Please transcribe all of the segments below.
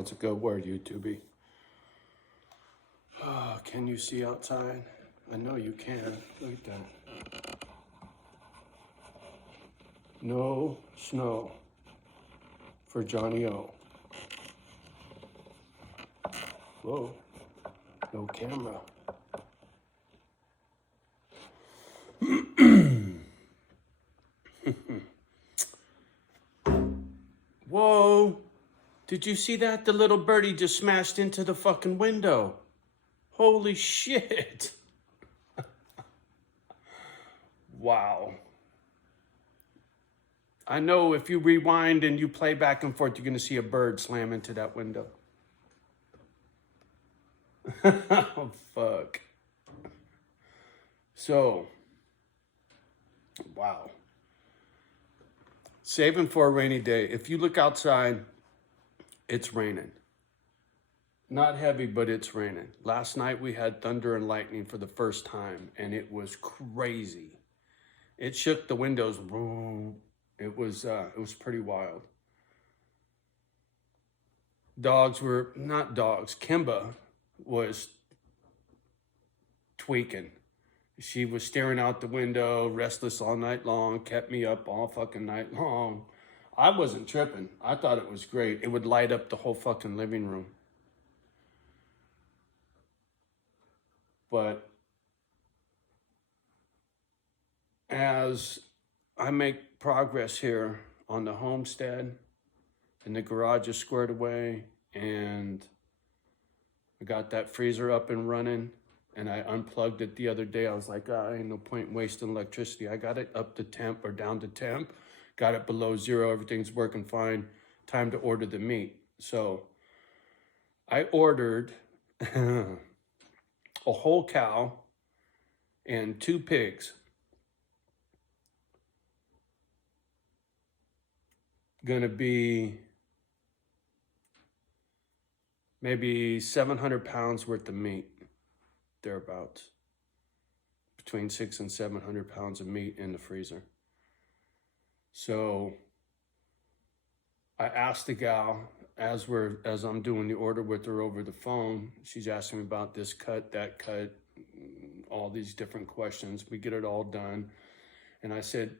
What's a good word, YouTube? Oh, can you see outside? I know you can. Look at that. No snow for Johnny O. Whoa, no camera. Whoa, did you see that? The little birdie just smashed into the fucking window. Holy shit. Wow. I know if you rewind and you play back and forth, you're going to see a bird slam into that window. Oh, fuck. So, wow. Saving for a rainy day. If you look outside, it's raining. Not heavy, but it's raining. Last night we had thunder and lightning for the first time, and it was crazy. It shook the windows. It was pretty wild. Kimba was tweaking. She was staring out the window, restless all night long, kept me up all fucking night long. I wasn't tripping. I thought it was great. It would light up the whole fucking living room. But as I make progress here on the homestead, and the garage is squared away, and I got that freezer up and running, and I unplugged it the other day. I was like, ain't no point in wasting electricity. I got it up to temp or down to temp, got it below zero, everything's working fine. Time to order the meat. So I ordered a whole cow and 2 pigs. Gonna be maybe 700 pounds worth of meat, thereabouts. Between 600 and 700 pounds of meat in the freezer. So I asked the gal, as I'm doing the order with her over the phone, she's asking me about this cut, that cut, all these different questions. We get it all done. And I said,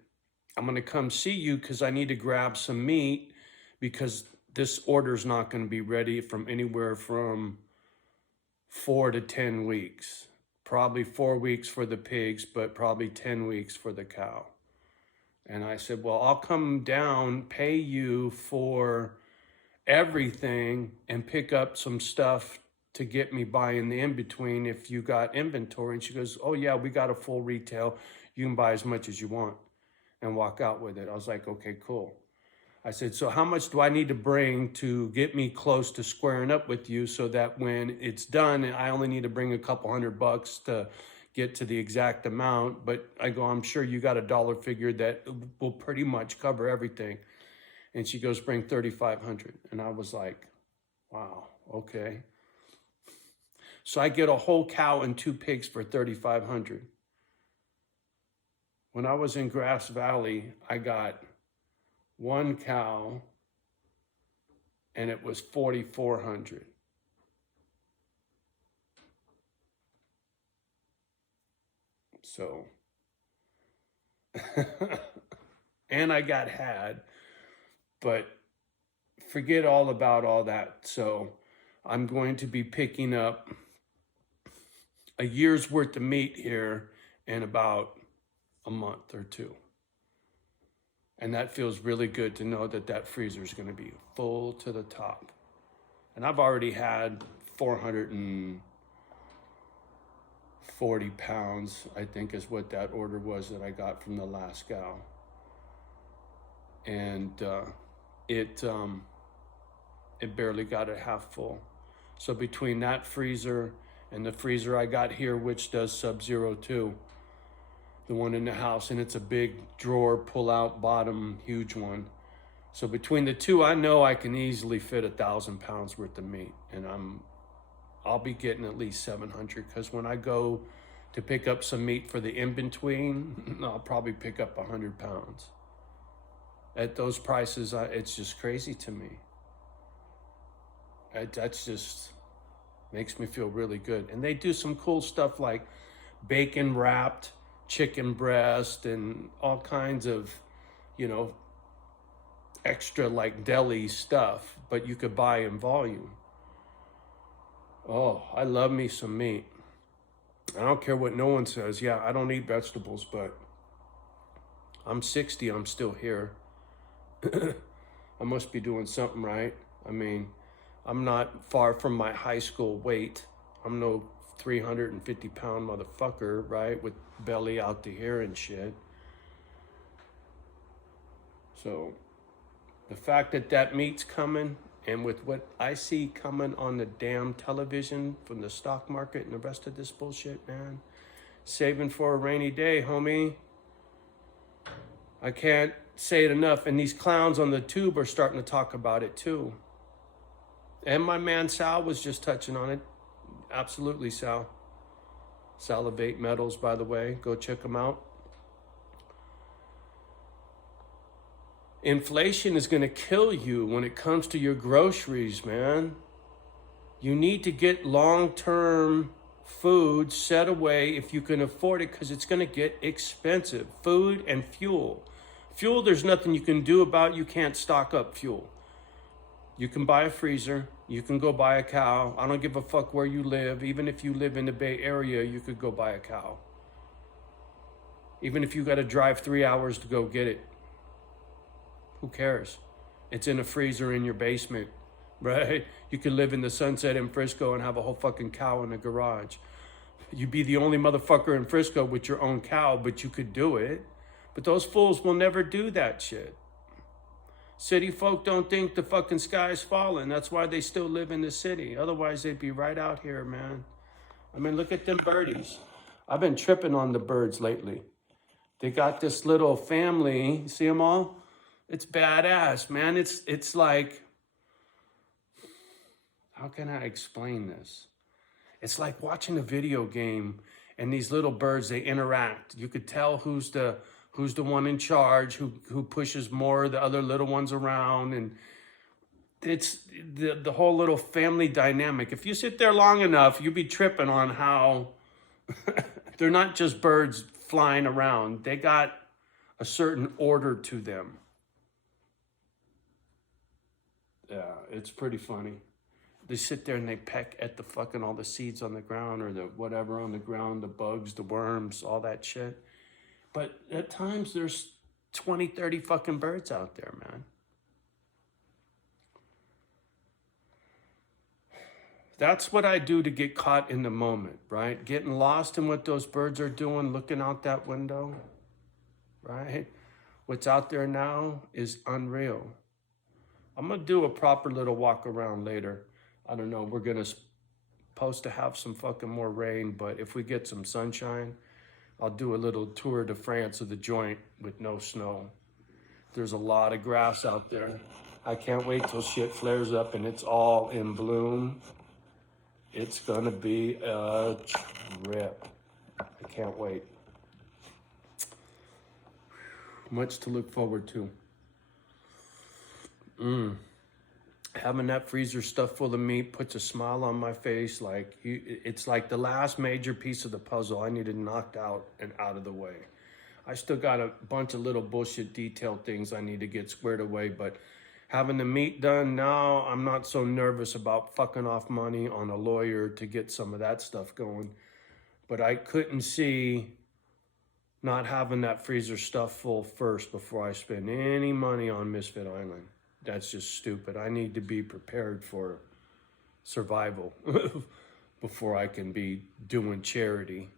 I'm gonna come see you because I need to grab some meat because this order's not gonna be ready from anywhere from 4 to 10 weeks. Probably 4 weeks for the pigs, but probably 10 weeks for the cow. And I said, well, I'll come down, pay you for everything and pick up some stuff to get me by in the in-between if you got inventory. And she goes, oh yeah, we got a full retail. You can buy as much as you want and walk out with it. I was like, okay, cool. I said, so how much do I need to bring to get me close to squaring up with you so that when it's done, and I only need to bring a couple $100 to get to the exact amount, but I go, I'm sure you got a dollar figure that will pretty much cover everything. And she goes, bring 3,500. And I was like, wow, okay. So I get a whole cow and 2 pigs for 3,500. When I was in Grass Valley, I got 1 cow and it was 4,400. So, and I got had, but forget all about all that. So I'm going to be picking up a year's worth of meat here in about a month or 2. And that feels really good to know that that freezer is going to be full to the top. And I've already had 440 pounds, I think is what that order was that I got from the last gal. And it barely got it half full. So between that freezer and the freezer I got here, which does Sub-Zero too, the one in the house, and it's a big drawer, pull out bottom, huge one. So between the two, I know I can easily fit 1,000 pounds worth of meat, and I'll be getting at least 700, because when I go to pick up some meat for the in-between, I'll probably pick up 100 pounds. At those prices, it's just crazy to me. That's just makes me feel really good. And they do some cool stuff like bacon wrapped chicken breast and all kinds of, you know, extra like deli stuff, but you could buy in volume. Oh, I love me some meat. I don't care what no one says. Yeah, I don't eat vegetables, but I'm 60, I'm still here. I must be doing something right. I mean, I'm not far from my high school weight. I'm no 350-pound motherfucker, right? With belly out to here and shit. So the fact that that meat's coming, and with what I see coming on the damn television from the stock market and the rest of this bullshit, man, saving for a rainy day, homie. I can't say it enough. And these clowns on the tube are starting to talk about it too. And my man Sal was just touching on it. Absolutely, Sal. Salivate Metals, by the way. Go check them out. Inflation is going to kill you when it comes to your groceries, man. You need to get long-term food set away if you can afford it, because it's going to get expensive. Food and fuel. Fuel, there's nothing you can do about. You can't stock up fuel. You can buy a freezer. You can go buy a cow. I don't give a fuck where you live. Even if you live in the Bay Area, you could go buy a cow. Even if you got to drive 3 hours to go get it. Who cares? It's in a freezer in your basement, right? You could live in the Sunset in Frisco and have a whole fucking cow in the garage. You'd be the only motherfucker in Frisco with your own cow, but you could do it. But those fools will never do that shit. City folk don't think the fucking sky's falling. That's why they still live in the city. Otherwise, they'd be right out here, man. I mean, look at them birdies. I've been tripping on the birds lately. They got this little family. See them all? It's badass, man. It's like, how can I explain this? It's like watching a video game and these little birds, they interact. You could tell who's the one in charge, who pushes more of the other little ones around. And it's the whole little family dynamic. If you sit there long enough, you'll be tripping on how they're not just birds flying around. They got a certain order to them. Yeah, it's pretty funny. They sit there and they peck at the fucking all the seeds on the ground or the whatever on the ground, the bugs, the worms, all that shit. But at times there's 20, 30 fucking birds out there, man. That's what I do to get caught in the moment, right? Getting lost in what those birds are doing, looking out that window, right? What's out there now is unreal. I'm going to do a proper little walk around later. I don't know. We're going to supposed to have some fucking more rain, but if we get some sunshine, I'll do a little tour de France of the joint with no snow. There's a lot of grass out there. I can't wait till shit flares up and it's all in bloom. It's going to be a trip. I can't wait. Much to look forward to. Having that freezer stuffed full of meat puts a smile on my face. Like it's like the last major piece of the puzzle I needed knocked out and out of the way. I still got a bunch of little bullshit detail things I need to get squared away, but having the meat done now, I'm not so nervous about fucking off money on a lawyer to get some of that stuff going. But I couldn't see not having that freezer stuffed full first before I spend any money on Misfit Island. That's just stupid. I need to be prepared for survival before I can be doing charity.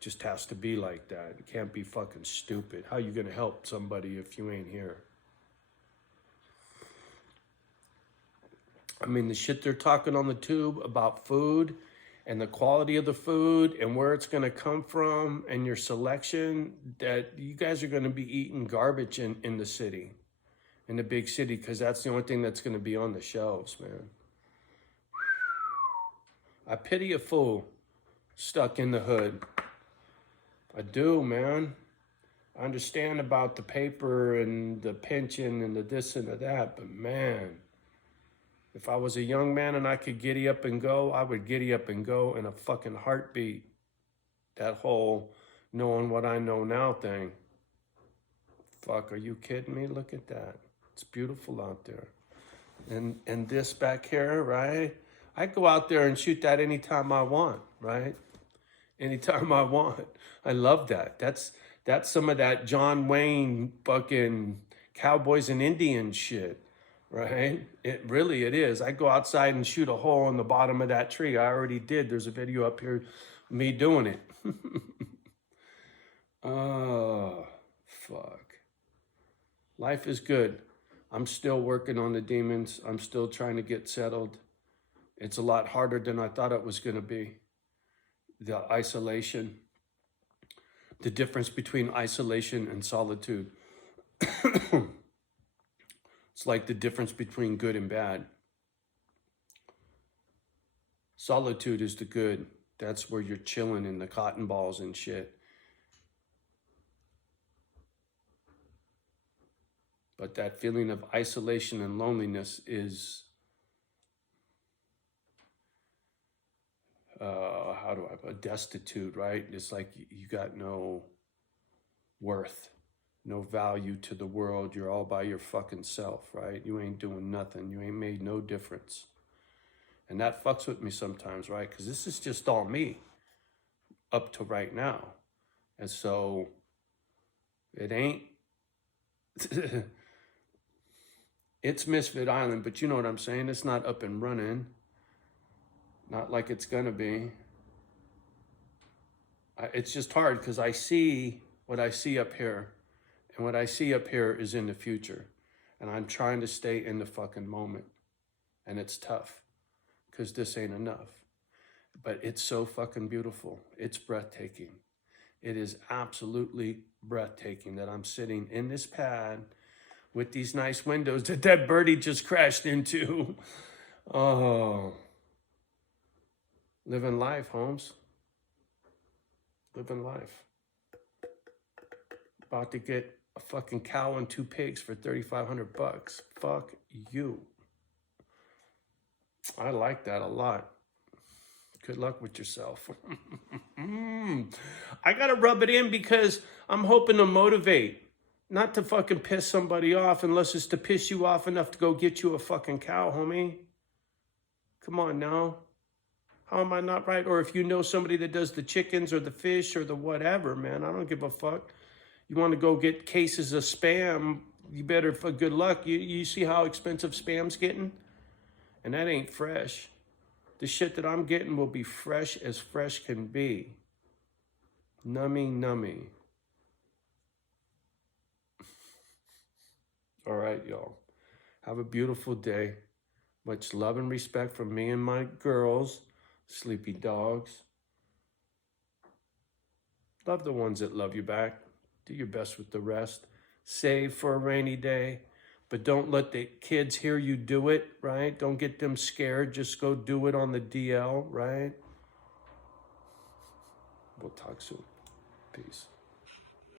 Just has to be like that. It can't be fucking stupid. How you gonna help somebody if you ain't here? I mean, the shit they're talking on the tube about food and the quality of the food and where it's gonna come from and your selection, that you guys are gonna be eating garbage in the city. In the big city, because that's the only thing that's going to be on the shelves, man. I pity a fool stuck in the hood. I do, man. I understand about the paper and the pension and the this and the that, but man, If I was a young man and I could giddy up and go, I would giddy up and go in a fucking heartbeat. That whole knowing what I know now thing. Fuck, are you kidding me? Look at that. It's beautiful out there. And this back here, right? I go out there and shoot that anytime I want, right? Anytime I want. I love that. That's some of that John Wayne fucking cowboys and Indians shit, right? It is. I go outside and shoot a hole in the bottom of that tree. I already did. There's a video up here, me doing it. Oh, fuck. Life is good. I'm still working on the demons. I'm still trying to get settled. It's a lot harder than I thought it was going to be. The isolation, the difference between isolation and solitude. It's like the difference between good and bad. Solitude is the good. That's where you're chilling in the cotton balls and shit. But that feeling of isolation and loneliness is, destitute, right? It's like you got no worth, no value to the world. You're all by your fucking self, right? You ain't doing nothing. You ain't made no difference. And that fucks with me sometimes, right? Because this is just all me up to right now. And so it ain't, it's Misfit Island, but you know what I'm saying? It's not up and running. Not like it's gonna be. It's just hard because I see what I see up here. And what I see up here is in the future. And I'm trying to stay in the fucking moment. And it's tough because this ain't enough. But it's so fucking beautiful. It's breathtaking. It is absolutely breathtaking that I'm sitting in this pad with these nice windows that birdie just crashed into. Oh. Living life, Holmes. Living life. About to get a fucking cow and 2 pigs for $3,500. Fuck you. I like that a lot. Good luck with yourself. I gotta rub it in because I'm hoping to motivate. Not to fucking piss somebody off unless it's to piss you off enough to go get you a fucking cow, homie. Come on now. How am I not right? Or if you know somebody that does the chickens or the fish or the whatever, man, I don't give a fuck. You want to go get cases of Spam, you better, for good luck. You see how expensive Spam's getting? And that ain't fresh. The shit that I'm getting will be fresh as fresh can be. Nummy, nummy. All right, y'all. Have a beautiful day. Much love and respect from me and my girls. Sleepy dogs. Love the ones that love you back. Do your best with the rest. Save for a rainy day, but don't let the kids hear you do it, right? Don't get them scared. Just go do it on the DL, right? We'll talk soon. Peace.